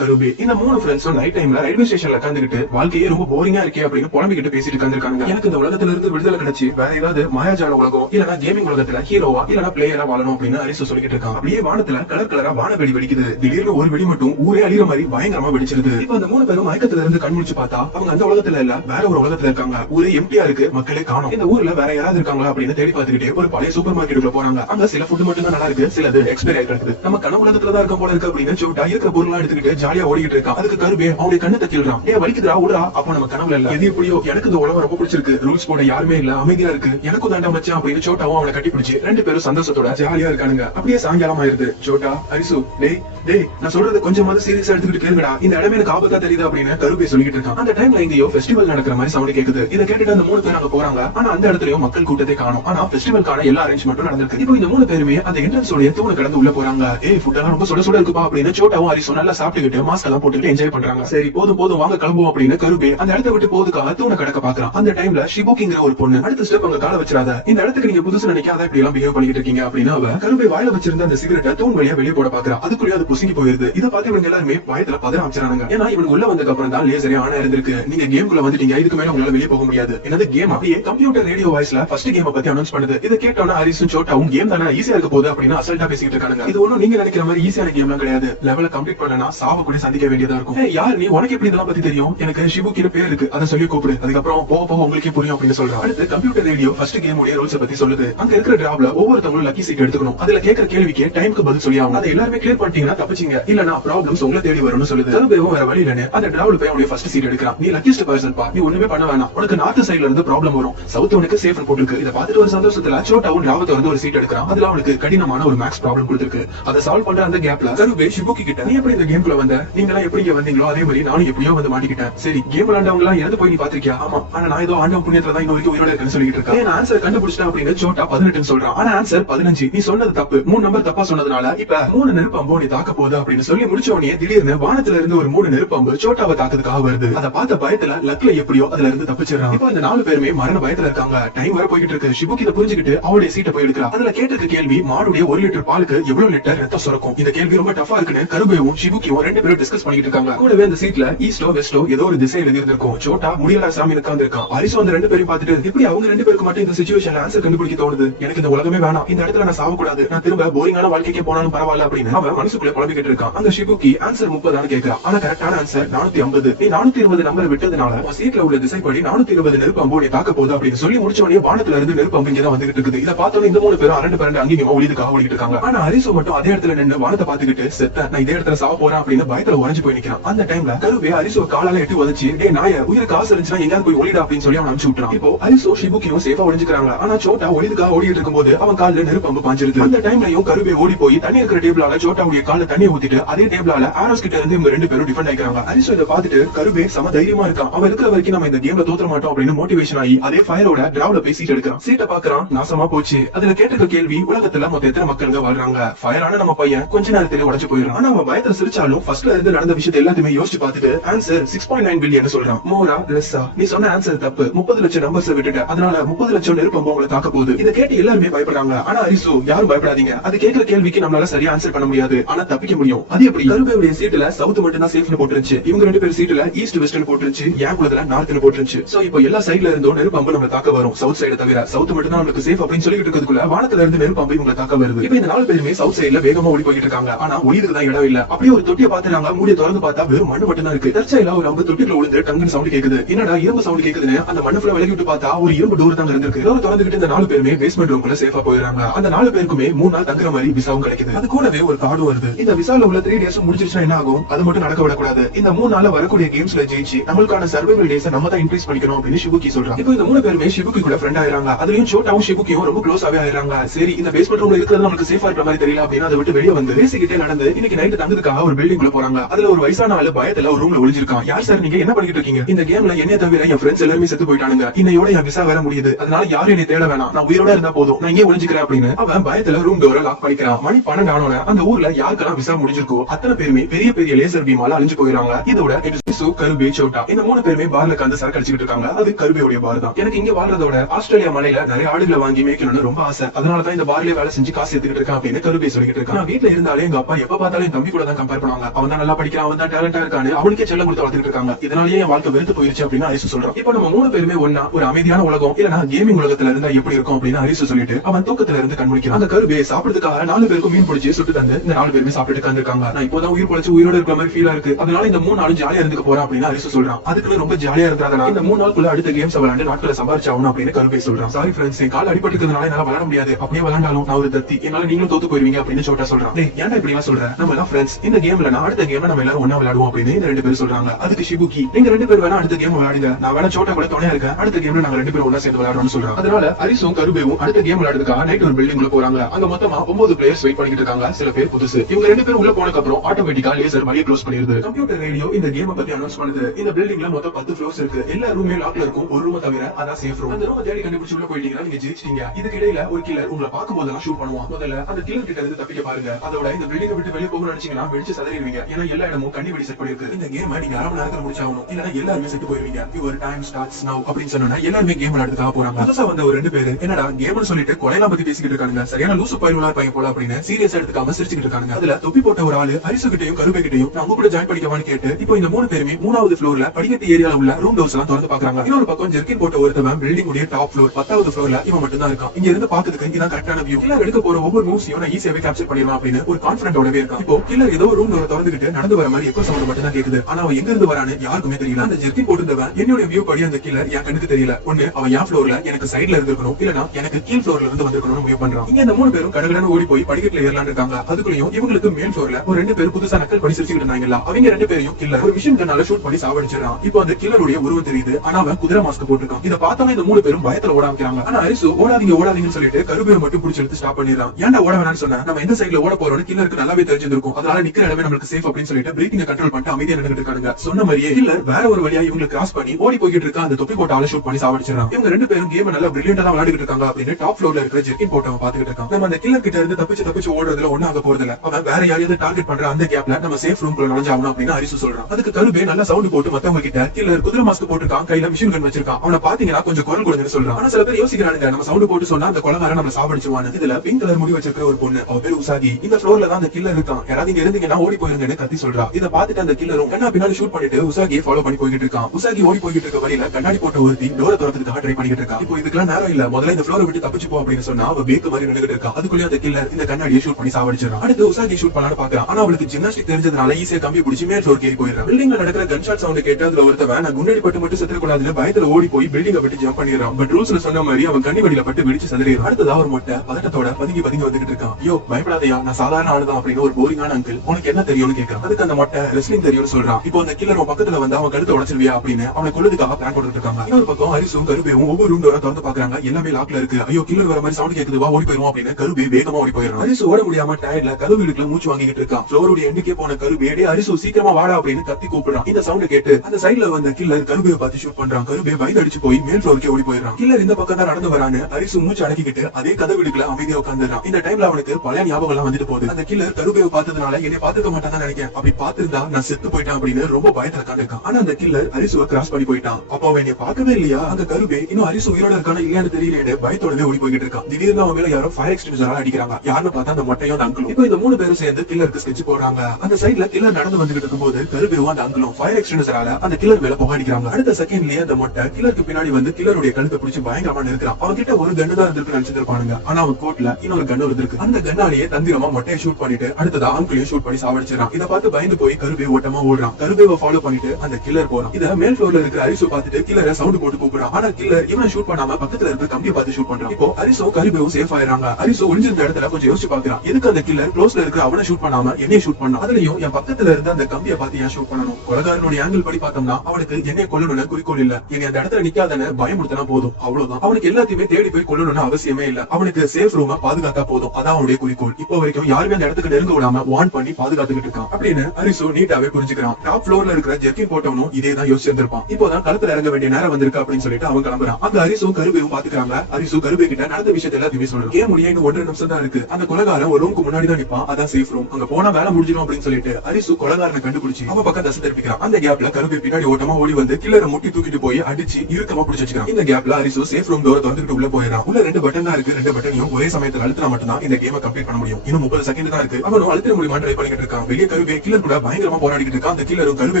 கருபே இந்த மூணு ஃப்ரெண்ட்ஸும் நைட் டைம்ல ரயில்வே ஸ்டேஷன்ல உட்காந்துக்கிட்டு வாழ்க்கையே ரொம்ப போரிங்கா இருக்கே அப்படின்னு புலம்பிக்கிட்டு பேசிட்டு உட்காந்துருக்காங்க எனக்கு இந்த உலகத்துல இருந்து விடுதலை கிடைச்சு வேற ஏதாவது மாயாஜால உலகம் இல்லனா கேமிங் உலகத்துல ஹீரோவா இல்லனா பிளேயரா வாழணும் அப்படின்னு அரிசு சொல்லிட்டு இருக்கான். அப்படியே வானத்துல கலர் கலரா வான வெடி வெடிக்குது. திடீர்னு ஒரு வெடி மட்டும் ஊரே அழிற மாதிரி பயங்கரமா வெடிச்சிருது. இப்ப அந்த மூணு பேரும் மயக்கத்துல இருந்து கண் முடிச்சு பார்த்தா அவங்க அந்த உலகத்துல இல்ல வேற ஒரு உலகத்துல இருக்காங்க. ஊரே எம்டியா இருக்கு மக்களே காணும். இந்த ஊர்ல வேற யாராவது இருக்காங்களா அப்படின்னு தேடி பார்த்துக்கிட்டே ஒரு பழைய சூப்பர் மார்க்கெட்டுக்குள்ள போறாங்க. அங்க சில ஃபுட் மட்டும் தான் நல்லா இருக்கு சிலது எக்ஸ்பைரி ஆயிட்டு இருக்குது நம்ம கன உலகத்துல தான் இருக்க போல இருக்கு அப்படின்னு சொல்லிட்டு இருக்கிற பொருள்லாம் எடுத்துக்கிட்டு ஜாலியா ஓடிக்கிட்டு இருக்கான் அதுக்கு கருவே அவனுடைய கண்ணை தட்டிடுறான் ஏன் வலிக்குதுரா உடா அப்போ நம்ம கனவுல இல்ல. எது எப்படியோ எனக்கு இந்த உலகம் ரொம்ப பிடிச்சிருக்கு. ரூல்ஸ் போட யாருமே இல்ல. அமைதியா இருக்கு. எனக்கும் தாண்டா மச்சான் அப்படின்னு சோட்டாவும் அவனை கட்டி பிடிச்சி ரெண்டு பேரும் சந்தோஷத்தோட ஜாலியா இருக்கானுங்க. அப்படியே சாயங்காலம் ஆயிருது. சோட்டா அரிசு டேய் டேய் நான் சொல்றது கொஞ்சமாவது சீரியஸா எடுத்துக்கிட்டு கேளுங்கடா. இந்த இடமே எனக்கு ஆபத்தா தெரியுது அப்படின்னு கருபே சொல்லிட்டு இருக்கான். அந்த டைம்ல எங்கேயோ ஃபெஸ்டிவல் நடக்கிற மாதிரி சவுண்ட் கேக்குது. இதை கேட்டுட்டு அந்த மூணு பேர் அங்க போறாங்க. ஆனா அந்த இடத்துலயும் மக்கள் கூட்டத்தை காணும். ஆனா ஃபெஸ்டிவல்கான எல்லா அரேஞ்ச்மெண்ட்டும் நடந்திருக்கு. இப்போ இந்த மூணு பேருமே அந்த என்ட்ரன்ஸ் உடைய தூணை கடந்து உள்ள போறாங்க. ஏய் ஃபுட் எல்லாம் ரொம்ப சுட சுட இருக்குப்பா அப்படின்னு சோட்டாவும் அரிசும் நல்லா சாப்பிட்டுக்கிட்டு மாஸ்க் எல்லாம் போட்டுக்கிட்டு என்ஜாய் பண்றாங்க. சரி போதும் போதும் வாங்க கிளம்புவோம் அப்படின்னு கருபே அந்த இடத்த விட்டு போதுக்காக தூண கடக்க பாக்குறான் அந்த டைம்ல ஷிபுக்கிங்கிற ஒரு பொண்ணு அடுத்த ஸ்டெப் அங்க கால வச்சிடாத. இந்த இடத்துக்கு நீங்க புதுசு நினைக்காத இப்படி எல்லாம் பிஹேவ் பண்ணிட்டு இருக்கீங்க அப்படின்னு அவ கருபே வாயில வச்சிருந்த அந்த சிகரெட்டை தூண் வழியா வெளியே போட பாக்குறா அதுக்குள்ளே அது புசுங்கி போயிருது. இதை பார்த்து இவங்க எல்லாருமே பயத்துல பதற ஆரம்பிச்சாங்க ஏன்னா இவங்க உள்ள வந்ததுக்கு அப்புறம் தான் லேசரே ஆனா இருந்திருக்கு. நீங்க கேம்குள்ள வந்துட்டீங்க. இதுக்கு மேல உங்களால வெளியே போக முடியாது. என்னது கேம் அப்படியே? கம்ப்யூட்டர் ரேடியோ வாய்ஸ்ல ஃபர்ஸ்ட் கேம் பத்தி அனௌன்ஸ் பண்ணுது. இதை கேட்டோம்னா ஹரிசும் சோட்டாவும் கேம் தானே? ஈஸியா இருக்க போகுது அப்படின்னு அசல்ட்டா பேசிக்கிட்டு இருக்காங்க இது ஒண்ணும் நீங்க நினைக்கிற மாதிரி ஈஸியான கேம்லாம் கிடையாது. லெவல கம்ப்ளீட் பண்ணனா சாவ கூட சந்திக்க வேண்டியதா இருக்கும். யார்? நீ உனக்கு எப்படி இதெல்லாம் பத்தி தெரியும்? எனக்கு ஷிபுக்கிற பேர் இருக்கு. அதை சொல்லி கூப்பிடு. அதுக்கப்புறம் போக போக உங்களுக்கே புரியும் அப்படின்னு சொல்றான் அடுத்து கம்ப்யூட்டர் ரேடியோ ஃபர்ஸ்ட் கேம் உடைய ரூல்ஸ் பத்தி சொல்லுது. அங்க இருக்கிற டிராப்ல ஒவ்வொருத்தவங்களும் லக்கி சீட் எடுத்துக்கணும். அதுல கேட்கிற கேள்விக்கு டைம்க்கு பதில் சொல்லி ஆகும் அதை எல்லாருமே கிளியர் பண்ணிட்டீங்கன்னா தப்பிச்சிங்க. இல்லனா ப்ராப்ளம்ஸ் உங்களை தேடி வரும்னு சொல்லுது. கருபேவும் வேற வழி இல்லைன்னு அந்த டிராவல் போய் அவனுடைய ஃபர்ஸ்ட் சீட் எடுக்கிறான். நீ லக்கிஸ்ட் பர்சன் பா. நீ ஒண்ணுமே பண்ண வேணாம். உனக்கு நார்த் சைடுல இருந்து ப்ராப்ளம் வரும். சவுத் உனக்கு சேஃப் போட்டுருக்கு இதை பார்த்துட்டு ஒரு சந்தோஷத்துல சோட்டாவும் டிராவத்தை வந்து ஒரு சீட் எடுக்கிறான். அதுல அவனுக்கு கடினமான ஒரு மேக்ஸ் ப்ராப்ளம் கொடுத்துருக்கு. அதை சால்வ் பண்ற அந்த கேப்ல கருபே ஷிபுக்கு கிட்ட நீ எப்படி இந்த கேம்ல வந்த? நீங்க எல்லாம் எப்படி இங்க வந்தீங்களோ அதே மாதிரி நானும் எப்படியோ வந்து மாட்டிக்கிட்டேன். சரி கேம் விளையாண்டவங்க எல்லாம் இறந்து போய் நீ பாத்திருக்கியா ஆமா. ஆனா நான் ஏதோ ஆண்டவன் புண்ணியத்துல தான் இன்னும் வரைக்கும் உயிரோட சொல்லிட்டு இருக்கேன் நான் ஆன்சர் கண்டுபிடிச்சிட்டேன் அப்படின்னு சோட்டா பதினெட்டுன்னு சொல்றான். ஆனா ஆன்சர் பதினஞ்சு. நீ சொன்னது தப்பு. மூணு நம்பர் தப்பா சொன்னதுனால இப்ப மூணு நெருப்பம்போ நீ தாக்க போகுது அப்படின்னு சொல்லி முடிச்ச உடனே திடீர்னு வானத்துல இருந்து ஒரு மூணு நெருப்பம்பு சோட்டாவை தாக்குறதுக்காக வருது. அதை பார்த்த பயத்துல லக்ல எப்படியோ அதுல இருந்து தப்பிச்சிடறான். இப்போ இந்த நாலு பேருமே மரண பயத்துல இருக்காங்க. டைம் வர போய்கிட்டு இருக்கு. ஷிபுக்கு இதை புரிஞ்சுக்கிட்டு அவளுடைய சீட்டை போய் எடுக்கிறா. அதுல கேட்டிருக்க கேள்வி மாடுடைய ஒரு லிட்டர் பாலுக்கு எவ்வளவு லிட்டர் ரத்தம் சுரக்கும்? இந்த கேள்வி ரொம்ப டஃபா இருக்குன்னு கருபேவும் ஷிபுக்கியும் ரெண்டு பேரும் டிஸ்கஸ் பண்ணிட்டு இருக்காங்க. கூடவே அந்த சீட்ல ஈஸ்டோ வெஸ்டோ ஏதோ ஒரு திசை எழுதி இருந்திருக்கும். சோட்டா முடியல சாமி உட்கார்ந்து இருக்கான். அரிசு அந்த ரெண்டு பேரும் பார்த்துட்டு இப்படி அவங்க ரெண்டு பேருக்கு மட்டும் இந்த சுச்சுவேஷன்ல ஆன்சர் கண்டுபிடிக்க தோணுது. எனக்கு இந்த உலகமே வேணாம். இந்த இடத்துல நான் சாவக்கூடாது. நான் திரும்ப போரிங்கான வாழ்க்கைக்கே போனாலும் பரவாயில்ல அப்படின்னு அவன் மனசுக்குள்ள குழம்பிக்கிட்டு இருக்கான். அந்த ஷிபுக்கு ஆன்சர் முப்பதான்னு கேட்கிறான் ஆனா கரெக்டான ஆன்சர் நானூத்தி ஐம்பது. நீ நானூத்தி இருபது நம்பர் விட்டதுனால உன் சீட்ல உள்ள திசைப்படி நானூத்தி இருபது நெருப்பு அம்பு உடைய தாக்க போகுது அப்படின்னு சொல்லி முடிச்ச உடனே வானத்துல இருந்து நெருப்பு அம்பு இங்க தான் வந்துகிட்டு இருக்குது. இதை பார்த்தோன்னே இந்த மூணு பேரும் அரண்டு பரண்டு அங்கேயுமா ஒளிதுக்காக ஓடிட்டு இருக்காங்க. ஆனா அரிசு மட்டும் அதே இடத்துல நின்று வானத்தை பாத்துக்கிட்டு செத்த நான் இதே இடத்துல சாவ போறேன் அப்படின்னு பயத்துல உறைஞ்சு போய் நிக்கிறான். அந்த டைம்ல கருவே அரிசுவ காலால எட்டு உதச்சு டே நாய உயிருக்கு காசு இருந்துச்சுன்னா எங்கயாவது போய் ஒளிடா? அப்படின்னு சொல்லி அவன் அனுப்பிச்சு விட்டுறான். இப்போ அரிசோ ஷிபுக்கியும் சேஃபா ஒளிஞ்சுக்கிறாங்க ஆனா சோட்டா ஒளிதுக்காக ஓடிட்டு இருக்கும்போது அவன் கால்ல நெருப்பம்பு பாஞ்சிருது. அந்த டைம்லயும் கருவே ஓடி போய் தண்ணி இருக்கிற டேபிளால சோட்டாவுடைய கால்ல தண்ணியை ஊத்திட்டு அதே டேபிளால ஆரோஸ் கிட்ட இருந்து இவங்க ரெண்டு பேரும் டிஃபெண்ட் ஆயிக்கிறாங்க. அரிசோ இதை பார்த்துட்டு கருவே சம தைரியமா இருக்கான். அவன் இருக்கிற வரைக்கும் நம்ம இந்த கேம்ல தோத்துற மாட்டோம் அப்படின்னு மோட்டிவேஷன் ஆகி அதே ஃபயரோட டிராவ்ல போய் சீட் எடுக்கிறான். சீட்டை பாக்குறான் நாசமா போச்சு. அதுல கேட்டிருக்க கேள்வி உலகத்துல மொத்த எத்தனை மக்கள் வாழ்றாங்க? ஃபயரான நம்ம பையன் கொஞ்ச நேரத்திலே உடச்சு போயிடும் ஆனா அவன் பயத்துல சிரிச்சாலும் ஃபர்ஸ்ட்ல இருந்து நடந்த விஷயத்தை எல்லாத்தையுமே யோசிச்சு பார்த்துட்டு answer six point nine billion சொல்றான். மோரா லெஸ்ஸா நீ சொன்ன ஆன்சர் தப்பு. முப்பது லட்சம் நம்பர்ஸ் விட்டுட்ட. அதனால முப்பது லட்சம் நெருப்பம் உங்களை தாக்க போகுது. இதை கேட்டு எல்லாருமே பயப்படுறாங்க ஆனா அரிசு யாரும் பயப்படாதீங்க. அது கேட்கிற கேள்விக்கு நம்மளால சரியா ஆன்சர் பண்ண முடியாது. ஆனா தப்பிக்க முடியும். அது எப்படி? கருப்பையுடைய சீட்டுல சவுத் மட்டும் தான் சேஃப்னு போட்டுருச்சு இவங்க ரெண்டு பேர் சீட்டுல ஈஸ்ட் வெஸ்ட்னு போட்டுருச்சு ஏன் குளத்துல நார்த்னு போட்டுருச்சு சோ இப்போ எல்லா சைடுல இருந்தும் நெருப்பம்பு நம்ம தாக்க வரும். சவுத் சைடு தவிர சவுத் மட்டும் தான் நமக்கு சேஃப் அப்படின்னு சொல்லிட்டு இருக்கிறதுக்குள்ள வானத்துல இருந்து நெருப்பம்பு இவங்களை தாக்க வருது. இப்போ இந்த நாலு பேருமே சவுத் சைடுல வேகமா ஓடி போயிட்டு இருக்காங்க. ஆனா ஒளிதுக்கு தான் இடம் இல்ல. அப்படியே ஒரு தொட்டியை பார்த்து நாங்க மூடிய திறந்து பார்த்தா வெறும் மண்ணு மட்டும் தான் இருக்கு. தற்செயலா ஒரு அம்பு தொட்டிக்குள்ள விழுந்து டங்குன்னு சவுண்ட் கேக்குது. என்னடா இரும்பு சவுண்ட் கேக்குதுன்னு அந்த மண்ணு ஃபுல்லா விலகி விட்டு பார்த்தா ஒரு இரும்பு டோர் தாங்க இருந்திருக்கு. டோர் திறந்துகிட்டு இந்த நாலு பேருமே பேஸ்மெண்ட் ரூம்ல சேஃபா போயிடுறாங்க. அந்த நாலு பேருக்குமே மூணு நாள் தங்குற மாதிரி விசாவும் கிடைக்குது. அது கூடவே ஒரு கார்டு வருது. இந்த விசால உள்ள த்ரீ டேஸ் முடிச்சிருச்சுன்னா என்ன ஆகும்? அது மட்டும் நடக்க விடக்கூடாது. இந்த மூணு நாள் வரக்கூடிய கேம்ஸ்ல ஜெயிச்சு நம்மளுக்கான சர்வைவல் டேஸ் நம்ம தான் இன்க்ரீஸ் பண்ணிக்கணும் அப்படின்னு ஷிபுக்கி சொல்றாங்க. இப்போ இந்த மூணு பேருமே ஷிபுக்கி கூட ஃப்ரெண்ட் ஆயிராங்க அதுலயும் ஷோட்டாவும் ஷிபுக்கியும் ரொம்ப க்ளோஸ் ஆவே ஆயிராங்க சரி இந்த பேஸ்மெண்ட் ரூம்ல இருக்கிறது நமக்கு சேஃபா இருக்கிற மாதிரி தெரியல அப்படின்னு அதை விட்டு வெளியே வந்து பேசிக்கிட்டே நடந்து இன்னைக்கு நைட்டு தங்குதுக்காக ஒரு பில்டிங் போறாங்க. அதுல ஒரு வயசான ஆளு பயத்துல ஒரு ரூம்ல ஒளிஞ்சிருக்கான். யார் சார் நீங்க? என்ன பண்ணிட்டு இருக்கீங்க? இந்த கேம்ல என்ன தவிர என் ஃப்ரெண்ட்ஸ் எல்லாருமே செத்து போயிட்டானுங்க. இன்னையோட என் விசா வர முடியுது. அதனால யாரும் என்னை தேட வேணாம். நான் உயிரோட இருந்தா போதும். நான் இங்கே ஒளிஞ்சுக்கிறேன் அப்படின்னு அவன் பயத்துல ரூம் டோரை லாக் பண்ணிக்கிறான். மணி பன்னெண்டு அந்த ஊர்ல யாருக்கெல்லாம் விசா முடிஞ்சிருக்கோ அத்தனை பேருமே பெரிய பெரிய லேசர் பீமால அழிஞ்சு போயிடுறாங்க. இதோட இட்ஸ் கருபே சோட்டா. இந்த மூணு பேருமே பார்ல கந்து சரக்கு அடிச்சுட்டு இருக்காங்க. அது கருபேவுடைய பார் தான். எனக்கு இங்க வாழ்றதோட ஆஸ்திரேலியா மலையில நிறைய ஆடுகளை வாங்கி மேய்க்கணும்னு ரொம்ப ஆசை. அதனால தான் இந்த பார்லயே வேலை செஞ்சு காசு எடுத்துக்கிட்டு இருக்கேன் அப்படின்னு கருபே சொல்லிட்டு இருக்கான். வீட்டுல இருந்தாலே எங்க அப்பா எப்ப பார்த்தாலும் என் தம்பி கூட தான் கம்பேர் பண்ணுவாங்க. அவன் அவன் தான் நல்லா படிக்கிறான் அவன் தான் டேலண்டா இருக்கான்னு அவனுக்கே செல்லம் கொடுத்து வளர்த்துட்டு இருக்காங்க. இதனாலேயே என் வாழ்க்கை வெறுத்து போயிருச்சு அப்படின்னு அரிசு சொல்றான் இப்போ நம்ம மூணு பேருமே ஒன்னா ஒரு அமைதியான உலகம் இல்லனா கேமிங் உலகத்துல இருந்தா எப்படி இருக்கும் அப்படின்னு அரிசு சொல்லிட்டு அவன் தூக்கத்துல இருந்து கண்முடிக்கிறான். அந்த கருவே சாப்பிடுறதுக்காக நாலு பேருக்கும் மீன் பிடிச்சி சுட்டு தந்து இந்த நாலு பேருமே சாப்பிட்டு உட்காந்துருக்காங்க நான் இப்போதான் உயிர் பழச்சு உயிரோட இருக்கிற மாதிரி ஃபீலா இருக்கு. அதனால இந்த மூணு நாளும் ஜாலியா இருந்துக்க போறேன் அப்படின்னு அரிசு சொல்றான். அதுக்குள்ள ரொம்ப ஜாலியா இருக்கிறதா இந்த மூணு நாளுக்குள்ள அடுத்த கேம்ஸ் விளையாண்டு நாட்களை சம்பாரிச்சாகணும் அப்படின்னு கருவே சொல்றான். சாரி ஃப்ரெண்ட்ஸ் கால் அடிபட்டுக்கிறதுனால என்னால விளையாட முடியாது. அப்படியே விளையாண்டாலும் நான் ஒரு தத்தி. என்னால நீங்களும் தோத்து போயிருவீங்க அப்படின்னு சோட்டா சொல்றான். டேய் ஏன்டா இப்படி எல்லாம் சொல்ற? நம்ம எல்லாம் ஃப்ரெண்ட்ஸ் இந்த கேம்ல நான் அடுத்த கேம்ல நம்ம எல்லாரும் ஒண்ணா விளையாடுவோம் அப்படின்னு இந்த ரெண்டு பேரும் சொல்றாங்க. அதுக்கு ஷிபுகி நீங்க ரெண்டு பேரும் வேணா அடுத்த கேம் விளையாடுங்க. நான் வேணா சோட்டா கூட துணையா இருக்கேன். அடுத்த கேம்ல நாங்க ரெண்டு பேரும் ஒண்ணா சேர்ந்து விளையாடுறோம்னு சொல்றாங்க. அதனால அரிசும் கருபேவும் அடுத்த கேம் விளையாடுறதுக்காக நைட் ஒரு பில்டிங் உள்ள போறாங்க. அங்க மொத்தமா ஒன்பது பிளேயர்ஸ் வெயிட் பண்ணிட்டு இருக்காங்க. சில பேர் புதுசு. இவங்க ரெண்டு பேரும் உள்ள போனதுக்கு அப்புறம் ஆட்டோமேட்டிக்கா லேசர் வழியை க்ளோஸ் பண்ணிருது கம்ப்யூட்டர் ரேடியோ இந்த கேம் பத்தி அனௌன்ஸ் பண்ணுது. இந்த பில்டிங்ல மொத்தம் பத்து ஃப்ளோர்ஸ் இருக்கு. எல்லா ரூமே லாக்ல இருக்கும். ஒரு ரூம் தவிர அதான் சேஃப் ரூம் அந்த ரூம் தேடி கண்டுபிடிச்சு உள்ள போயிட்டீங்கன்னா நீங்க ஜெயிச்சிட்டீங்க. இதுக்கு இடையில ஒரு கில்லர் உங்களை பார்க்கும் போதெல்லாம் ஷூட் பண்ணுவான். முதல்ல அந்த கில்லர் கிட்ட இருந்து தப்பிக்க பாருங்க. அதோட இந்த பில்டிங் விட்டு வெளியே போகணும்னு நினைச்சீங்கன்னா வெடிச்சு சதறிடுவீங்க. ஏன்னா எல்லா இடமும் கண்ணி வெடி செட் பண்ணிருக்கு. இந்த கேம் நீங்க அரை மணி நேரத்துல முடிச்சாகணும். இல்லனா எல்லாருமே செத்து போயிருவீங்க. யுவர் டைம் ஸ்டார்ட்ஸ் நவ் அப்படின்னு சொன்னா எல்லாருமே கேம் விளையாடுறதுக்காக போறாங்க. புதுசா வந்த ஒரு ரெண்டு பேரு என்னடா கேம்னு சொல்லிட்டு கொலையெல்லாம் பத்தி பேசிக்கிட்டு இருக்காங்க சரியான லூசு பயிர்களா பையன் போல அப்படின்னு சீரியஸ் எடுத்துக்காம சிரிச்சுக்கிட்டு இருக்காங்க அதுல தொப்பி போட்ட ஒரு ஆளு அரிசு கிட்டையும் கருவை கிட்டையும் நான் கூட ஜாயின் பண்ணிக்கவான்னு கேட்டு இப்போ இந்த மூணு பேருமே மூணாவது ஃப்ளோர்ல படிக்கட்டு ஏரியால உள்ள ரூம் டோர்ஸ் எல்லாம் திறந்து பாக்குறாங்க. இன்னொரு பக்கம் ஜெர்கின் போட்ட ஒருத்தவன் பில்டிங் உடைய டாப் ஃப்ளோர் பத்தாவது ஃப்ளோர்ல இவன் மட்டும் தான் இருக்கான். இங்க இருந்து பாக்கிறதுக்கு இதான் கரெக்டான வியூ கில்லர் எடுக்க போற ஒவ்வொரு மூவ்ஸையும் நான் ஈஸியாவே கேப்சர் பண்ணிடலாம் அப்படின்னு ஒரு கான்பிடன்டோடவே இருக்கான். இப்போ கில்லர் ஏதோ ரூம் திறந்து திறந்துகிட்டு நடந்து வர மாதிரி எக்கோ சவுண்ட் மட்டும் தான் கேக்குது. ஆனா அவன் எங்க இருந்து வரான்னு யாருக்குமே தெரியல. அந்த ஜெர்க்கி போட்டிருந்தவன் என்னோட வியூ படி அந்த கில்லர் என் கண்ணுக்கு தெரியல. ஒண்ணு அவன் என் ஃப்ளோர்ல எனக்கு சைடுல இருந்திருக்கணும். இல்லனா எனக்கு கீழ் ஃப்ளோர்ல இருந்து வந்திருக்கணும்னு முடிவு பண்றான். இங்க இந்த மூணு பேரும் கடகடன்னு ஓடி போய் படிக்கட்டுல ஏறலாம்னு இருக்காங்க. அதுக்குள்ளயும் இவங்களுக்கு மேல் ஃப்ளோர்ல ஒரு ரெண்டு பேரும் புதுசா நக்கல் பண்ணி இருந்தாங்க அவங்க ரெண்டு பேரையும் கில்லர் ஒரு விஷயம் கண்ணால ஷூட் பண்ணி சாவடிச்சிடறான். இப்போ அந்த கில்லருடைய உருவம் தெரியுது. ஆனா அவன் குதிரை மாஸ்க் போட்டுருக்கான். இத பார்த்தவங்க இந்த மூணு பேரும் பயத்துல ஓட ஆரம்பிக்கிறாங்க. ஆனா அரிசு ஓடாதீங்க ஓடாதீங்கன்னு சொல்லிட்டு கருபையை மட்டும் பிடிச்சி எடுத்து ஸ்டாப் பண்ணிடுறான். ஏன்டா ஓட வேணாம்னு சொன்னா? நம்ம எந்த சைடுல ஓட போறோம்னு கில்லருக்கு நல்லாவே தெரிஞ்சிருக்கும் அதனால நிக்கிற இடமே நம்மளுக்கு சேஃப் அப்படின்னு சொல்லிட்டு பிரேக்கிங் கண்ட்ரோல் பண்ணிட்டு அமைதியா நின்னுட்டு இருக்காங்க சொன்ன மாதிரியே இல்ல வேற ஒரு வழியா இவங்க கிராஸ் பண்ணி ஓடி போய்கிட்டு இருக்க அந்த தொப்பி போட்ட ஆளை ஷூட் பண்ணி சாவடிச்சிடறான் இவங்க ரெண்டு பேரும் கேம் நல்லா பிரில்லியண்டா விளையாடிட்டு இருக்காங்க அப்படின்னு டாப் ஃப்ளோர்ல இருக்கிற ஜெர்கின் போட்டவங்க பாத்துக்கிட்டு இருக்காங்க நம்ம அந்த கில்லர் கிட்ட இருந்து தப்பிச்சு தப்பிச்சு ஓடுறதுல ஒண்ணு ஆக போறதுல அவன் வேற யாரையாவது டார்கெட் பண்ற அந்த கேப்ல நம்ம சேஃப் ரூம் குள்ள நுழைஞ்சாகணும் அப்படின்னு அரிசு சொல்றான். அதுக்கு கருபே நல்லா சவுண்ட் போட்டு மத்தவங்க கிட்ட கில்லர் குதிரை மாஸ்க் போட்டுருக்கான் கையில மிஷின் கன் வச்சிருக்கான். அவனை பாத்தீங்கன்னா கொஞ்சம் குரல் கொடுங்கன்னு சொல்றான். ஆனா சில பேர் யோசிக்கிறானுங்க நம்ம சவுண்ட் போட்டு சொன்னா அந்த குழந்தை நம்ம சாவடிச்சுவானு இதுல பிங்க் கலர் முடி வச்சிருக்கிற ஒரு பொண்ணு அவ பேர் உசாதி இந்த ஃப்ளோர்ல தான் அந்த கில்லர் இருக்கான். யாராவது இங்க இருந்தீங்கன்னா ஓடி கத்தி சொல்றா? இத பார்த்துட்டு அந்த கில்லரும் கண்ணா பின்னாடி ஷூட் பண்ணிட்டு உசாகியை ஃபாலோ பண்ணி போய்கிட்டு இருக்கான். உசாகி ஓடி போய்கிட்டு இருக்க வழியில கண்ணாடி போட்ட ஒருத்தி டோர துறக்கிறதுக்காக ட்ரை பண்ணிட்டு இருக்கா இப்போ இதுக்கெல்லாம் நேரம் இல்ல. முதல்ல இந்த ஃப்ளோரை விட்டு தப்பிச்சு போ அப்படின்னு சொன்னா அவ பேக்கு மாதிரி நின்னுட்டு இருக்கா. அதுக்குள்ளே அந்த கில்லர் இந்த கண்ணாடியை ஷூட் பண்ணி சாவடிச்சிடும் அடுத்து உசாகி ஷூட் பண்ணான்னு பாக்குறான் ஆனா அவளுக்கு ஜிம்னாஸ்டிக் தெரிஞ்சதுனால ஈஸியா கம்பி பிடிச்சி மேல் ஃப்ளோர் கேரி போயிடுறான். பில்டிங்ல நடக்கிற கன் ஷாட் சவுண்ட் கேட்டு அதுல ஒருத்தவன் நான் குண்டடி பட்டு மட்டும் செத்துக்கூடாதுன்னு பயத்துல ஓடி போய் பில்டிங்க விட்டு ஜம்ப் பண்ணிடுறான். பட் ரூல்ஸ்ல சொன்ன மாதிரி அவன் கண்ணி வழியில பட்டு வெடிச்சு சதுரிடுறான் அடுத்ததா ஒரு மொட்டை பதட்டத்தோட பதுங்கி பதுங்கி வந்துகிட்டு இருக்கான். ஐயோ பயப்படாதையா நான் சாதாரண ஆளுதான் அப்படின்னு ஒரு போரிங்கான அங்கிள் உனக்கு என்ன தெரியும்? கேட்கறான் அதுக்கு அந்த மொட்டை ரெஸ்லிங் தெரியும் சொல்றான். இப்போ அந்த கில்லர் பக்கத்துல வந்து அவன் கழுத்தை உடச்சிருவியா அப்படின்னு அவனை கொள்ளதுக்காக பிளான் போட்டு இருக்காங்க. இன்னொரு பக்கம் அரிசும் கருபேவும் ஒவ்வொரு ரூம் டோரா திறந்து பாக்குறாங்க எல்லாமே லாக்ல இருக்கு. ஐயோ கில்லர் வர மாதிரி சவுண்ட் கேக்குது. வா ஓடி போயிரும் அப்படின்னு கருபே வேகமா ஓடி போயிடும் அரிசு ஓட முடியாம டயர்ட்ல கருவி வீட்டுல மூச்சு வாங்கிட்டு இருக்கான். ஃப்ளோருடைய எண்ணிக்கை போன கருபே டே அரிசு சீக்கிரமா வாடா அப்படின்னு கத்தி கூப்பிடுறான். இந்த சவுண்ட் கேட்டு அந்த சைடுல வந்த கில்லர் கருபே பார்த்து ஷூட் பண்றான். கருபே பயந்து அடிச்சு போய் மேல் ஃப்ளோருக்கே ஓடி போயிடுறான். கில்லர் இந்த பக்கம் தான் நடந்து வரான்னு அரிசு மூச்சு அடக்கிக்கிட்டு அதே கதவு வீடுக்குள்ள அமைதியா உட்காந்துறான் இந்த டைம்ல அவனுக்கு பழைய ஞாபகம் எல்லாம் வந்துட்டு போகுது. அந்த கில்லர் கருபே பார்த்ததுனால என்னை பாத்துக்க மாட்டான்னு நினைக்கிறேன். அப்படி பாத்திருந்தா நான் செத்து போயிட்டேன் அப்படின்னு ரொம்ப பயத்துல உட்காந்துருக்கான் ஆனா அந்த கில்லர் அரிசுவை கிராஸ் பண்ணி போயிட்டான். அப்ப அவன் என்னை பார்க்கவே இல்லையா? அந்த கருவே இன்னும் அரிசு உயிரோட இருக்கான இல்லையான்னு தெரியல பயத்தோடவே ஓடி போய்கிட்டு இருக்கான். திடீர்னு அவன் மேல யாரோ ஃபயர் எக்ஸ்டிங்ஷரால அடிக்கிறாங்க. யாருன்னு பார்த்தா அந்த மொட்டையும் அந்த அங்கிளும் இப்போ இந்த மூணு பேரும் சேர்ந்து கில்லருக்கு ஸ்கெட்ச் போடுறாங்க. அந்த சைட்ல கில்லர் நடந்து வந்துகிட்டு இருக்கும்போது கருவேவும் அந்த அங்கிளும் ஃபயர் எக்ஸ்டிங்ஷரால அந்த கில்லர் மேல புகை அடிக்கிறாங்க. அடுத்த செகண்ட்லயே அந்த மொட்டை கில்லருக்கு பின்னாடி வந்து கில்லருடைய கழுத்தை பிடிச்சி பயங்கரமா நிறுத்துறான் அவன் கிட்ட ஒரு கன்னு தான் இருந்திருக்கு நினைச்சிருப்பானுங்க. ஆனா அவன் கோட்ல இன்னொரு கன்னு இருந்திருக்கு. அந்த கண்ணாலேயே தந்திரமா மொட்டையை ஷூட் பண்ணிட்டு அடுத்ததா அங்கிளையும் ஷூட் பண்ணி சாவடிச்சிடறான். இதை பார்த்து பயந்து போய் கருபே ஓட்டமா ஓடுறான். கருபேவை ஃபாலோ பண்ணிட்டு அந்த கில்லர் போறான். இத மேல் ஃப்ளோர்ல இருக்கிற அரிசு பார்த்துட்டு கில்லரை சவுண்ட் போட்டு கூப்பிடுறான். ஆனா கில்லர் இவனை ஷூட் பண்ணாம பக்கத்துல இருக்க கம்பியை பார்த்து ஷூட் பண்றான். இப்போ அரிசோ கருபேவும் சேஃப் ஆயிராங்க அரிசோ ஒளிஞ்சிருந்த இடத்துல கொஞ்சம் யோசிச்சு பாக்குறான் எதுக்கு அந்த கில்லர் க்ளோஸ்ல இருக்கிற அவனை ஷூட் பண்ணாம என்னைய ஷூட் பண்ணா அதுலயும் என் பக்கத்துல இருந்த அந்த கம்பியை பார்த்து ஏன் ஷூட் பண்ணணும்? கொலகாரனுடைய ஆங்கிள் படி பார்த்தோம்னா அவனுக்கு என்னைய கொல்லணும்னு குறிக்கோள் இல்ல. என்னை அந்த இடத்துல நிக்காதன்னு பயமுறுத்தினா போதும். அவ்வளவுதான். அவனுக்கு எல்லாத்தையுமே தேடி போய் கொல்லணும்னு அவசியமே இல்ல. அவனுக்கு சேஃப் ரூம பாதுகாத்தா போதும். அதான் அவனுடைய குறிக்கோள். இப்போ வரைக்கும் யாருமே அந்த இடத்துக்கு நெருங்க விடாம வான் பண்ணி பாதுகாத்துக்கிட்டு இருக்கான். அப்படின்னு அரிசு நீட்டாவே புரிஞ்சுக்கிறான். டாப் ஃப்ளோர்ல இருக்கிற ஜெர்கின் போட்டவனும் இதே தான் யோசிச்சிருந்திருப்பான். இப்போதான் களத்துல இறங்க வேண்டிய நேரம் வந்திருக்கு அப்படின்னு சொல்லிட்டு அவன் கிளம்புறான். அங்க அரிசும் கருபையும் பாத்துக்கிறாங்க அரிசு கருபை கிட்ட நடந்த விஷயத்த எல்லாத்தையுமே சொல்றான் கேம் முடிய இன்னும் ஒன்றரை நிமிஷம் தான் இருக்கு. அந்த கொலகாரன் ஒரு ரூமுக்கு முன்னாடி தான் நிப்பான். அதான் சேஃப் ரூம் அங்க போனா வேலை முடிஞ்சிடும் அப்படின்னு சொல்லிட்டு அரிசு கொலகாரனை கண்டுபிடிச்சு அவன் பக்கம் தசை திருப்பிக்கிறான். அந்த கேப்ல கருபை பின்னாடி ஓட்டமா ஓடி வந்து கில்லரை முட்டி தூக்கிட்டு போய் அடிச்சு இறுக்கமா பிடிச்சு இந்த கேப்ல அரிசு சேஃப் ரூம் டோர் திறந்துட்டு உள்ள போயிடறான். உள்ள ரெண்டு பட்டன் தான் இருக்கு. ரெண்டு பட்டனையும் ஒரே சமயத்துல அழுத்தினா மட்டும்தான் இந்த கேமை கம்ப்ளீட் பண்ண முடியும். இன்னும் முப்பது செகண்ட் தான் இருக்கு. அவனும் அழுத்த முடியுமா ட்ரை பண்ணிட்டு இருக்கான். வெளியே கழுவே கில்லர் கூட பயங்கரமா போராடிட்டு இருக்கான் அந்த கில்லரும் கருவே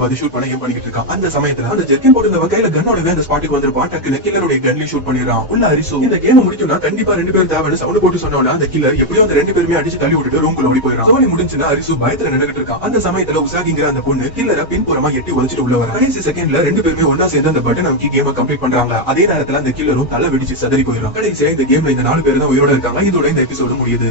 பார்த்து ஷூட் பண்ண ஏம் பண்ணிட்டு இருக்கான் அந்த சமயத்துல அந்த ஜெர்கின் போட்டு கையில கன்னோட அந்த ஸ்பாட்டுக்கு வந்திருப்பான். டக்குனு கில்லருடைய கன்லி ஷூட் பண்ணிடுறான். உள்ள அரிசு. இந்த கேம் முடிக்கும்னா கண்டிப்பா ரெண்டு பேரும் தேவைன்னு சவுண்ட் போட்டு சொன்னோம்னா அந்த கில்லர் எப்படியும் அந்த ரெண்டு பேருமே அடிச்சு தள்ளி விட்டுட்டு ரூம்குள்ள ஓடி போயிடும் சோனி முடிஞ்சுன்னா அரிசு பயத்துல நின்னுட்டு இருக்கான் அந்த சமயத்துல உசாகிங்கிற அந்த பொண்ணு கில்லரை பின்புறமா எட்டி உழைச்சிட்டு உள்ள வர கடைசி செகண்ட்ல ரெண்டு பேருமே ஒன்னா சேர்ந்து அந்த பட்டன் அமைக்கி கேம கம்ப்ளீட் பண்றாங்க. அதே நேரத்துல அந்த கில்லரும் தலை வெடிச்சு சதறி போயிடும் கடைசியா இந்த கேம்ல இந்த நாலு பேர் தான் உயிரோட இருக்காங்க. இதோட இந்த எபிசோடு முடியுது.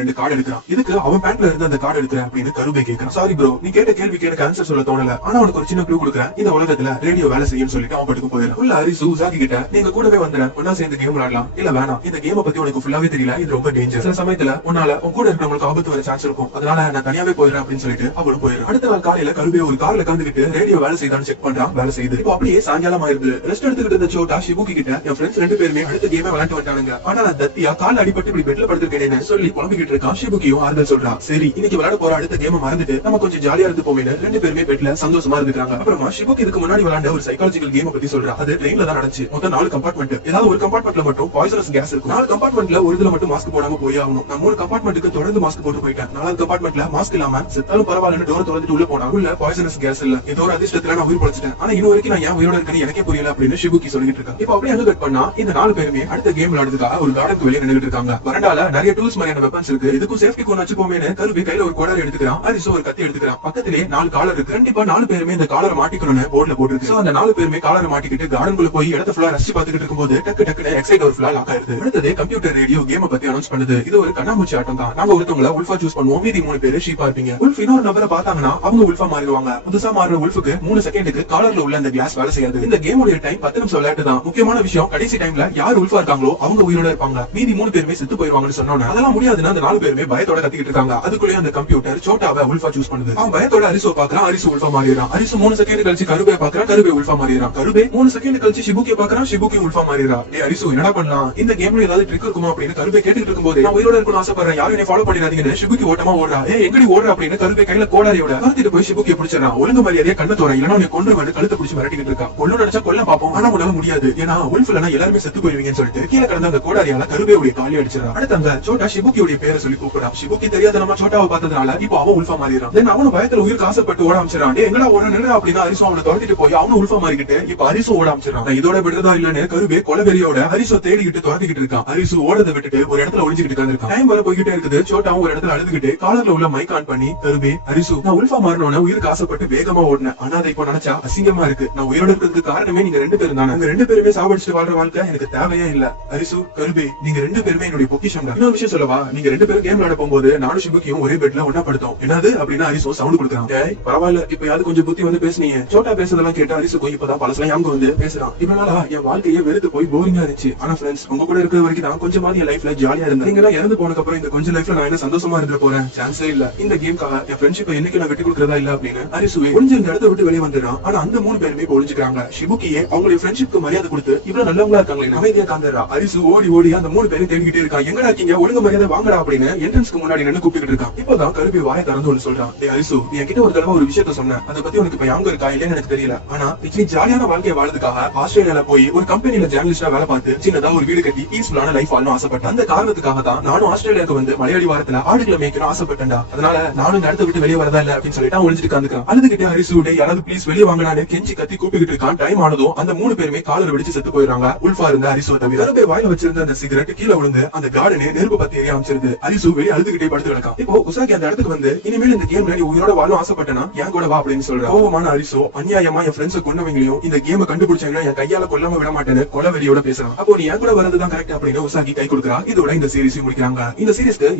ரெண்டு கார்டு எடுக்கிறான். இதுக்கு அவன் பேண்ட்ல இருந்து அந்த கார்டு எடுக்கிறேன் அப்படின்னு கருபை கேட்கிறான். சாரி ப்ரோ நீ கேட்ட கேள்விக்கு எனக்கு ஆன்சர் சொல்ல தோணல. ஆனா உனக்கு ஒரு சின்ன க்ளூ கொடுக்குறேன். இந்த உலகத்துல ரேடியோ வேலை செய்யும் சொல்லிட்டு அவன் பட்டுக்கு போயிடலாம் உள்ள அரிசு உசாகி கிட்ட நீங்க கூடவே வந்துடுறேன் ஒன்னா சேர்ந்து கேம் விளையாடலாம்? இல்ல வேணாம். இந்த கேம பத்தி உனக்கு ஃபுல்லாவே தெரியல. இது ரொம்ப டேஞ்சர் சில சமயத்துல உன்னால உன் கூட இருக்கிறவங்களுக்கு ஆபத்து வர சான்ஸ் இருக்கும். அதனால நான் தனியாவே போயிடுறேன் அப்படின்னு சொல்லிட்டு அவளும் போயிடும் அடுத்த நாள் காலையில கருபே ஒரு கார்ல கந்துகிட்டு ரேடியோ வேலை செய்தான்னு செக் பண்றான். வேலை செய்யுது இப்போ அப்படியே சாயங்காலம் ஆயிருது ரெஸ்ட் எடுத்துக்கிட்டு இருந்த சோட்டா ஷிபுக்கு கிட்ட என் ஃப்ரெண்ட்ஸ் ரெண்டு பேருமே அடுத்த கேமே விளையாட்டு வந்தானுங்க. ஆனா நான் தத்தியா கால் அடிபட்டு இப்படி பெட்ல படுத்துருக்கேன் சொல்லி புலம்பிக்கிட்டு இருக்கான். ஷிபுக்கியும் ஆறுதல் சொல்றான். சரி இன்னைக்கு விளையாட போற அடுத்த கேம் மறந்துட்டு நம்ம கொஞ்சம் ஜாலியா இருந்து போவேன்னு ரெண்டு பேருமே பெட்ல சந்தோஷமா இருந்துக்காங்க அப்புறமா ஷிபுக்கு இதுக்கு முன்னாடி விளையாண்ட ஒரு சைக்காலஜிக்கல் கேம் பத்தி சொல்றா அது ட்ரெயின்ல தான் நடந்துச்சு. மொத்தம் நாலு கம்பார்ட்மெண்ட் ஏதாவது ஒரு கம்பார்ட்மெண்ட்ல மட்டும் பாய்சனஸ் கேஸ் இருக்கும். நாலு கம்பார்ட்மெண்ட்ல ஒரு இதுல மட்டும் மாஸ்க் போடாம போய் ஆகணும். நான் மூணு கம்பார்ட்மெண்ட்டுக்கு தொடர்ந்து மாஸ்க் போட்டு போயிட்டேன். நாலாவது கம்பார்ட்மெண்ட்ல மாஸ்க் இல்லாம செத்தாலும் பரவாயில்லன்னு டோர் திறந்துட்டு உள்ள போனா உள்ள பாய்சனஸ் கேஸ் இல்ல. ஏதோ ஒரு அதிர்ஷ்டத்துல நான் உயிர் பழச்சிட்டேன். ஆனா இன்னும் வரைக்கும் நான் ஏன் உயிரோட இருக்கேன்னு எனக்கே புரியல அப்படின்னு ஷிபுக்கி சொல்லிட்டு இருக்கேன். இப்போ அப்படியே அங்க கட் பண்ணா இந்த நாலு பேருமே அடுத்த கேம் விளையாடுறதுக்காக ஒரு கார்டனுக்கு வெளியே நின்றுட்டு இருக்காங்க. வரண்டால நிறைய டூல்ஸ் மாதிரியான வெப்பன்ஸ் இருக்கு. இதுக்கும் சேஃப்டி கோன் வச்சுக்கோமேனு கருவி கையில ஒரு குடல் எடுத்துக்கிறான். அரிசோ ஒரு கத்தி எடுத்துக்கிறான். பக்கத்திலேயே நாலு காலர் இருக்கு. கண்டிப்பா நாலு பேருமே இந்த காலரை மாட்டிக்கணும்னு போர்ட்ல போட்டுருக்கு. சோ அந்த நாலு பேருமே காலரை மாட்டிக்கிட்டு கார்டனுக்குள்ள போய் இடத்த ஃபுல்லா ரசிச்சு பாத்துக்கிட்டு இருக்கும்போது டக்கு டக்குனு எக்ஸைட் ஒரு ஃபுல்லா லாக் ஆயிருது. அடுத்தது கம்ப்யூட்டர் ரேடியோ கேம பத்தி அனௌன்ஸ் பண்ணுது. இது ஒரு கண்ணாமூச்சி ஆட்டம் தான். நாங்க ஒருத்தவங்கள உல்ஃபா சூஸ் பண்ணுவோம். மீதி மூணு பேரு ஷீப்பா இருப்பீங்க. உல்ஃப் இன்னொரு நபரை பார்த்தாங்கன்னா அவங்க உல்ஃபா மாறிடுவாங்க. புதுசா மாறுற உல்ஃபுக்கு மூணு செகண்டுக்கு காலர்ல உள்ள அந்த கிளாஸ் வேலை செய்யாது. இந்த கேமுடைய டைம் பத்து நிமிஷம் விளையாட்டு தான். முக்கியமான விஷயம் கடைசி டைம்ல யார் உல்ஃபா இருக்காங்களோ அவங்க உயிரோட இருப்பாங்க. மீதி மூணு பேருமே செத்து போயிருவாங்கன்னு சொன்னோன்னா அதெல்லாம் முடியாதுன்னா அந்த நாலு பேருமே பயத்தோட கத்திக்கிட்டு இருக்காங்க. அதுக்குள்ளேயே அந்த கம்ப்யூட்டர் சோட்டாவை உல்ஃபா சூஸ் பண்ணுது. அவன் பயத்தோட அரிசோ பாக்குறான் அரிசு உல்ஃபா மாறிடுறான். அரிசு மூணு செகண்ட் கழிச்சு கருபே பாக்குறான் கருபே உல்ஃபா மாறிடுறான். கருபே மூணு செகண்ட் கழிச்சு ஷிபுக்கே பாக்குறான் ஷிபுக்கி உல்ஃபா மாறிடுறான். ஏ அரிசு என்னடா பண்ணலாம்? இந்த கேம்ல ஏதாவது ட்ரிக் இருக்குமா? அப்படின்னு கருபே கேட்டுட்டு இருக்கும்போது நான் உயிரோட இருக்கணும் ஆசைப்படுறேன். யாரும் என்ன ஃபாலோ பண்ணிடாதீங்கன்னு ஷிபுக்கி ஓட்டமா ஓடுறா. ஏ எங்கடி ஓடுற? அப்படின்னு கருபே கையில கோடாரியோட கருத்திட்டு போய் ஷிபுக்கி பிடிச்சிடறான். ஒழுங்கு மரியாதையா கண்ணு தோற. இல்லைன்னா உன்னை கொண்டு வந்து கழுத்தை பிடிச்சி மிரட்டிட்டு இருக்கா. கொள்ளு நினைச்சா கொல்ல பாப்போம் ஆனா உன்னால முடியாது. ஏன்னா உல்ஃப் எல்லாருமே செத்து போயிருவீங்கன்னு சொல்லிட்டு கீழே கடந்த அந்த கோடாரியால கருபேவுடைய காலி அடிச்சிடறான் அடுத்த அந்த சோட்டா ஷிபுக்கியோட பேரை சொல்லி கூப்பிடுறான். ஷிபுக்கி தெரியாத நம்ம சோட்டாவை பார்த்ததுனால இப்போ அவன் உல்ஃபா மாறிடுறான். தென் அவனும் பயத்துல உயிர் காசப்பட்டு ஓட அமைச்சிடான் டேய் எங்கடா ஓட நில்றா அப்படின்னா ஹரிசு அவனை துரத்திட்டு போய் அவனும் உல்ஃபா மாறிக்கிட்டு இப்ப ஹரிசு ஓட அமைச்சிடான் இதோட விடுறதா இல்லன்னு கருவே கொலவெறியோட ஹரிசு தேடிக்கிட்டு துரத்திக்கிட்டு இருக்கான். ஹரிசு ஓடதை விட்டுட்டு ஒரு இடத்துல ஒளிஞ்சுக்கிட்டு இருக்கான் டைம் வர போய்கிட்டே இருக்குது. சோட்டாவும் ஒரு இடத்துல அழுதுகிட்டு காலர்ல உள்ள மைக் ஆன் பண்ணி கருவே ஹரிசு நான் உல்ஃபா மாறினோட உயிர் காசப்பட்டு வேகமா ஓடினேன். ஆனா அதை இப்போ நினைச்சா அசிங்கமா இருக்கு. நான் உயிரோட இருக்கிறதுக்கு காரணமே நீங்க ரெண்டு பேரும் தானே. ரெண்டு பேருமே சாவடிச்சுட்டு வாழ்ற வாழ்க்கை எனக்கு தேவையே இல்ல. அரிசு கருபே நீங்க ரெண்டு பேருமே என்னுடைய பொக்கிஷம் தான் இன்னொரு விஷயம் சொல்லவா? நீங்க ரெண்டு பேரும் கேம் விளையாட போகும்போது நானும் ஷிபுக்கியும் ஒரே பெட்ல ஒன்னா படுத்தோம். என்னது? அப்படின்னா ஹரிசு சவுண்ட் கொடுக்குறான். டேய் பரவாயில்ல. இப்ப யாரு கொஞ்சம் புத்தி வந்து பேசுனீங்க? சோட்டா பேசுறதெல்லாம் கேட்டா ஹரிசுக்கும் இப்பதான் பழசெல்லாம் ஞாபகம் வந்து பேசுறான். இவ்வளவு என் வாழ்க்கையே வெறுத்து போய் போரிங்கா இருந்துச்சு. ஆனா ஃப்ரெண்ட்ஸ் உங்க கூட இருக்கிற வரைக்கும் நான் கொஞ்சமாவது என் லைஃப்ல ஜாலியா இருந்தேன். நீங்க எல்லாம் இறந்து போனதுக்கு அப்புறம் இந்த கொஞ்சம் லைஃப்ல நான் என்ன சந்தோஷமா இருந்துட போறேன்? சான்ஸே இல்ல. இந்த கேம்காக என் ஃப்ரெண்ட்ஷிப்பை என்னைக்கு நான் விட்டு கொடுக்கறதா இல்ல அப்படின்னு ஹரிசுவே ஒளிஞ்சிருந்த இடத்த விட்டு வெளியே வந்துடுறான். ஆனா அந்த மூணு பேருமே இப்ப ஒளிஞ்சுக்கிறாங்க. ஷிபுக்கியே அவங்களுடைய ஃப்ரெண்ட்ஷிப்க்கு மரியாதை கொடுத்து இவ்வளவு நல்லவங்களா இருக்காங்களே அமைதியா காந்தரா ஹரிசு ஓடி ஓடி அந்த மூணு பேரும் தேடிக்கிட்டே இருக்கான் எங்கடா இருக்கீங்க? ஒழுங்கு மரியாதை வாங்கடா அப்படின்னு என்ட்ரன்ஸ்க்கு முன்னாடி நின்னு கூப்பிட்டு இருக்கான் இப்பதான் கருப்பி வாய திறந்து ஒண்ணு சொல்றான் டே அரிசு நீ என்கிட்ட ஒரு தடவை ஒரு விஷயத்த சொன்ன. அதை பத்தி உனக்கு இப்ப ஞாபகம் இருக்கா? இல்லைன்னு எனக்கு தெரியல. ஆனா நீ ஜாலியான வாழ்க்கையை வாழ்றதுக்காக ஆஸ்திரேலியால போய் ஒரு கம்பெனில ஜேர்னலிஸ்டா வேலை பார்த்து சின்னதா ஒரு வீடு கட்டி பீஸ்ஃபுல்லான லைஃப் வாழணும் ஆசைப்பட்டேன் அந்த காரணத்துக்காக தான் நானும் ஆஸ்திரேலியாவுக்கு வந்து மலையாளி வாரத்துல ஆடுகளை மேய்க்கணும் ஆசைப்பட்டேன்டா. அதனால நானும் இந்த இடத்த விட்டு வெளியே வரதா இல்ல அப்படின்னு சொல்லிட்டு அவன் ஒளிஞ்சிட்டு உட்காந்துக்கான் அழுதுகிட்டே ஹரிசு டேய் யாராவது ப்ளீஸ் வெளியே வாங்கினான்னு கெஞ்சி கத்தி கூப்பிட்டு இருக்கான். டைம் ஆனதும் அந்த மூணு பேருமே காலர் வெடிச்சு செத்து போயிடுறாங்க. உல்ஃபா இருந்த ஹரிசு தவிர. வாயில வச்சிருந்த அந்த சிகரெட் கீழே விழுந்து அந்த கார்டனே நெருப்பு பத்தி எரிய கிடையாது அரிசு வெளியே அழுதுகிட்டே படுத்து கிடக்கான். இப்போ உசாகி அந்த இடத்துக்கு வந்து இனிமேல் இந்த கேம்ல நீ உயிரோட வாழும் ஆசைப்பட்டனா? என் கூட வா அப்படின்னு சொல்ற. கோவமான அரிசோ அநியாயமா என் ஃப்ரெண்ட்ஸ் கொண்டவங்களையும் இந்த கேம் கண்டுபிடிச்சாங்கன்னா என் கையால கொல்லாம விட மாட்டேன்னு கொலவெறியோட பேசுறான். அப்போ நீ என் கூட வரதுதான் கரெக்ட் அப்படின்னு உசாகி கை கொடுக்குறா. இதோட இந்த சீரிஸ் முடிக்கிறாங்க. இந்த சீரிஸ்க்கு